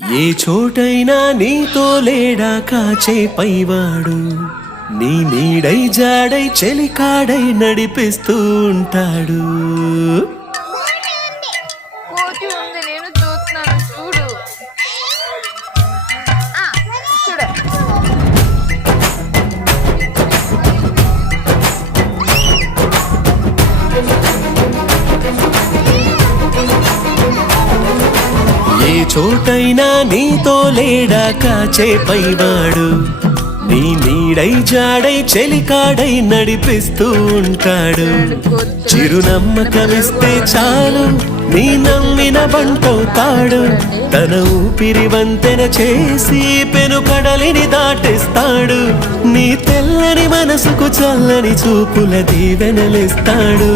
ఏ చోటైనా నీతో లేడా కాచే పైవాడు, నీ నీడై జాడై చెలికాడై నడిపిస్తూ ఉంటాడు. కోతి ఉంది, నేను చూస్తున్నాను, చూడు. చూడు. ఏ చోటైనా నీతో లేడా కాచే పైవాడు, నీ నీడై జాడై చెలికాడై నడిపిస్తూ ఉంటాడు. చిరునమ్మకమిస్తే చాలు నీ నమ్మిన బంటవుతాడు. తన ఊపిరి వంతెన చేసి పెను కడలిని దాటిస్తాడు. నీ తెల్లని మనసుకు చల్లని చూపుల దీవెనలిస్తాడు.